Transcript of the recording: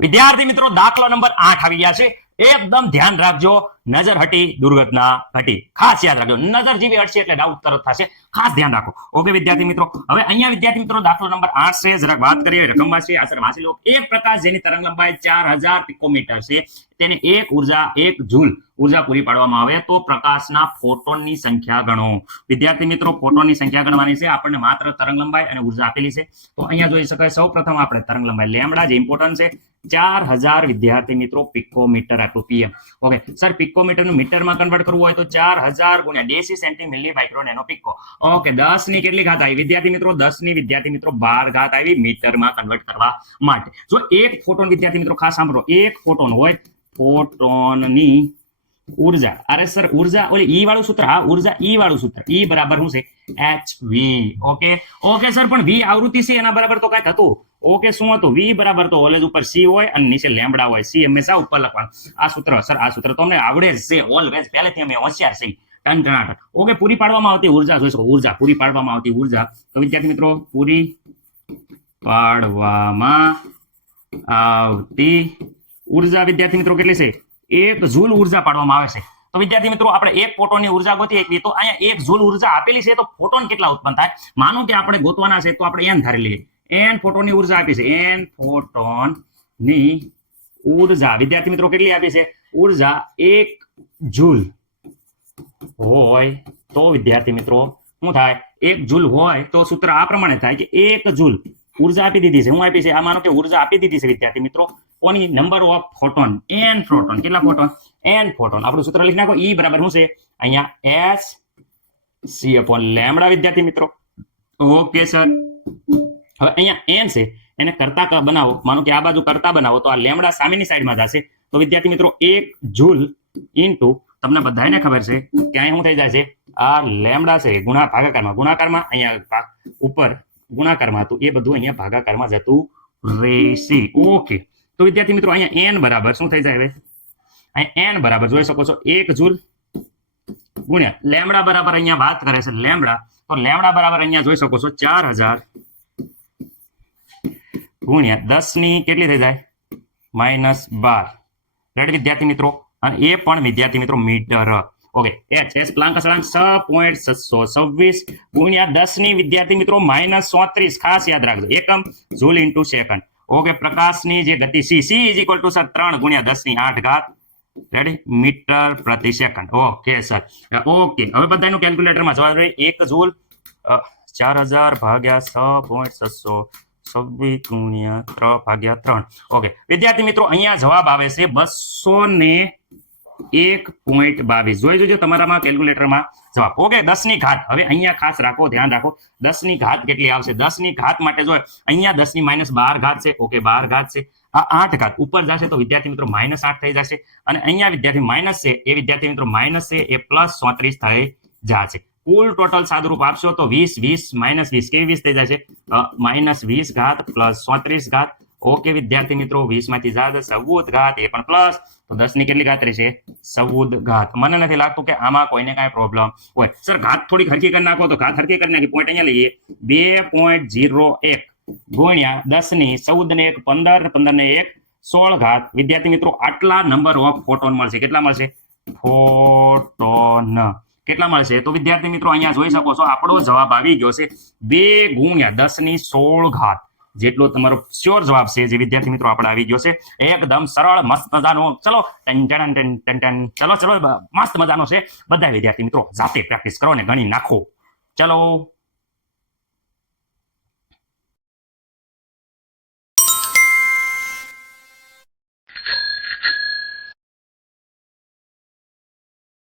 વિદ્યાર્થી મિત્રો દાખલો નંબર 8 આવી ગયા છે. એકદમ ધ્યાન રાખજો. નજર હટી દુર્ઘટના ઘટી. ખાસ યાદ રાખજો. નજર જેવી હટશે એટલે ડાઉટ તરત થશે. ખાસ ધ્યાન રાખો. ઓકે વિદ્યાર્થી મિત્રો, હવે અહીંયા વિદ્યાર્થી મિત્રો દાખલો નંબર 8 છે. જરાક વાત કરીએ રકમ વાંચી આસર વાંચી લો. એક પ્રકાશ જેની તરંગ લંબાઈ 4000 પિકોમીટર છે, તેને એક ઉર્જા 1 જૂલ ઉર્જા પૂરી પાડવામાં આવે તો પ્રકાશના ફોટોનની સંખ્યા ગણો. વિદ્યાર્થી મિત્રો, ફોટોનની સંખ્યા ગણવાની છે. આપણને માત્ર તરંગ લંબાઈ અને ઉર્જા આપેલી છે. તો અહીંયા જોઈ શકાય સૌપ્રથમ આપણે તરંગ લંબાઈ લેમ્બડા જે ઇમ્પોર્ટન્ટ છે 4000 વિદ્યાર્થી મિત્રો પિકોમીટર આપ્યું પીએમ. ઓકે સર, પિકોમીટર નું મીટરમાં કન્વર્ટ કરવું હોય તો 4000 ગુણ્યા ડેસી સેન્ટી મિલી માઇક્રો નેનો પિકો. ઓકે 10 ની કેટલી ઘાત આવી વિદ્યાર્થી મિત્રો? 10 ની વિદ્યાર્થી મિત્રો 12 ઘાત આવી મીટરમાં કન્વર્ટ કરવા માટે. જો એક ફોટોન વિદ્યાર્થી મિત્રો ખાસ સાંભળો, એક ફોટોન હોય, ફોટોનની ઉર્જા, અરે સર ઉર્જા ઓલી ઈ વાળું સૂત્ર, હા ઉર્જા ઈ વાળું સૂત્ર, ઈ બરાબર શું છે? hv. ઓકે ઓકે સર, પણ v આવૃત્તિ છે એના બરાબર તો કાંઈક હતું. ઓકે શું હતું? v બરાબર તો ઓલેજ ઉપર c હોય અને નીચે લેમ્બડા હોય. c હંમેશા ઉપર લખવાનું. આ સૂત્ર સર, આ સૂત્ર તો અમને આવડે જ છે ઓલવેઝ, પહેલેથી અમે હોશિયાર છે. ટનટનાટ. ઓકે, પૂરી પાડવામાં આવતી ઉર્જા જોઈશો. ઉર્જા પૂરી પાડવામાં આવતી ઉર્જા તો વિદ્યાર્થી મિત્રો પૂરી પાડવામાં આવતી ઉર્જા વિદ્યાર્થી મિત્રો કેટલી છે? 1 જૂલ ઉર્જા પાડવામાં આવે છે. તો વિદ્યાર્થી મિત્રો આપણે એક ફોટોનની ઉર્જા ગોતી એકવી, તો અહીંયા 1 જૂલ ઉર્જા આપેલી છે, તો ફોટોન કેટલા ઉત્પન્ન થાય? માનો કે આપણે ગોતવાના છે તો આપણે n ધારી લઈએ. n ફોટોનની ઉર્જા આપી છે. n ફોટોનની ઉર્જા વિદ્યાર્થી મિત્રો કેટલી આપી છે? ઉર્જા 1 જૂલ હોય તો વિદ્યાર્થી મિત્રો શું થાય? 1 જૂલ હોય તો સૂત્ર આ પ્રમાણે થાય કે 1 જૂલ ઉર્જા આપી દીધી છે. હું આપી છે? આ માનો કે ઉર્જા આપી દીધી છે વિદ્યાર્થી મિત્રો. કોની? Number of photon, n photon. કેટલા ફોટોન? n photon. આપણું સૂત્ર લખી નાખો. E બરાબર શું છે? અહીંયા s c upon લેમ્બડા વિદ્યાર્થી મિત્રો. ઓકે સર, હવે અહીંયા n છે એને કરતા બનાવો. માનો કે આ બાજુ કરતા બનાવો તો આ લેમ્બડા સામેની સાઈડમાં જશે. તો વિદ્યાર્થી મિત્રો 1 જૂલ ઇન્ટુ, તમને બધાને ખબર છે કે અહીંયા શું થઈ જાય છે? આ લેમ્બડા છે ગુણાકારમાં અહીંયા ઉપર ગુણાકારમાં હતું એ બધું અહીંયા ભાગાકારમાં જતું રહેશે. ઓકે, તો વિદ્યાર્થી મિત્રો અહીંયા n બરાબર શું થઈ જાય? હવે અહીંયા n બરાબર જોઈ શકો છો 1 જૂલ ગુણ્યા લેમ્બડા બરાબર અહીંયા વાત કરે છે લેમ્બડા, તો લેમ્બડા બરાબર અહીંયા જોઈ શકો છો 4000 ગુણ્યા 10 ની કેટલી થઈ જાય? -12. રેડ વિદ્યાર્થી મિત્રો, અને એ પણ વિદ્યાર્થી મિત્રો મીટર. ઓકે, h પ્લાન્ક અચળાંક 6.726 ગુણ્યા 10 ની વિદ્યાર્થી મિત્રો -34. ખાસ યાદ રાખજો, એકમ જૂલ ઇન્ટુ સેકન્ડ. ઓકે, પ્રકાશની જે ગતિ c is equal to sir 3 ગુણ્યા 10 ની 8 ઘાત. રેડી? મીટર પ્રતિ સેકન્ડ. ઓકે સર, ઓકે હવે બધાનું કેલ્ક્યુલેટરમાં જવાબ રહે 1 જૂલ 4000 ભાગ્યા 6.726 ગુણ્યા 3 ભાગ્યા 3. ઓકે વિદ્યાર્થી મિત્રો અહીંયા જવાબ આવે છે 201.22. જોઈ જોજો તમારામાં કેલ્ક્યુલેટરમાં જવાબ. ઓકે 10 ની ઘાત. હવે અહીંયા ખાસ રાખો, ધ્યાન રાખો 10 ની ઘાત કેટલી આવશે? 10 ની ઘાત માટે જો અહીંયા 10 ની -12 ઘાત છે. ઓકે 12 ઘાત છે. આ 8 ઘાત ઉપર જશે તો વિદ્યાર્થી મિત્રો -8 થઈ જશે, અને અહીંયા વિદ્યાર્થી માઇનસ છે એ વિદ્યાર્થી મિત્રો માઇનસ છે એ +34 થઈ જશે. કુલ ટોટલ સાદુરૂપ આપશો તો 20 20 -20 કેવી 20 થઈ જશે? -20 ઘાત +34 ઘાત. ઓકે વિદ્યાર્થી મિત્રો 20 માંથી જાય 14 ઘાત, એ પણ પ્લસ, તો 10 ની કેટલી ઘાત રહેશે? 14 ઘાત. મને નથી લાગતું કે આમાં કોઈને કાંઈ પ્રોબ્લેમ હોય. સર ઘાત થોડી હરકી કરી નાખો તો ઘાત હરકી કરી નાખી. પોઈન્ટ અહીંયા લઈએ 2.01 ગુણ્યા 10 ની 14 ને 1 15, 15 ને 1 16 ઘાત. વિદ્યાર્થી મિત્રો આટલા નંબર ઓફ ફોટોન મળશે. કેટલા મળશે? ફોટોન કેટલા મળશે? તો વિદ્યાર્થી મિત્રો અહીંયા જોઈ શકો છો આપણો જવાબ આવી ગયો છે 2 ગુણ્યા 10 ની 16 ઘાત જેટલો તમારો શ્યોર જવાબ છે, જે વિદ્યાર્થી મિત્રો આપણે આવી ગયો છે. એકદમ સરળ મસ્ત મજાનો. ચલો ચલો મસ્ત મજાનો છે. બધા વિદ્યાર્થી મિત્રો જાતે પ્રેક્ટિસ કરો ને ગણી નાખો. ચલો.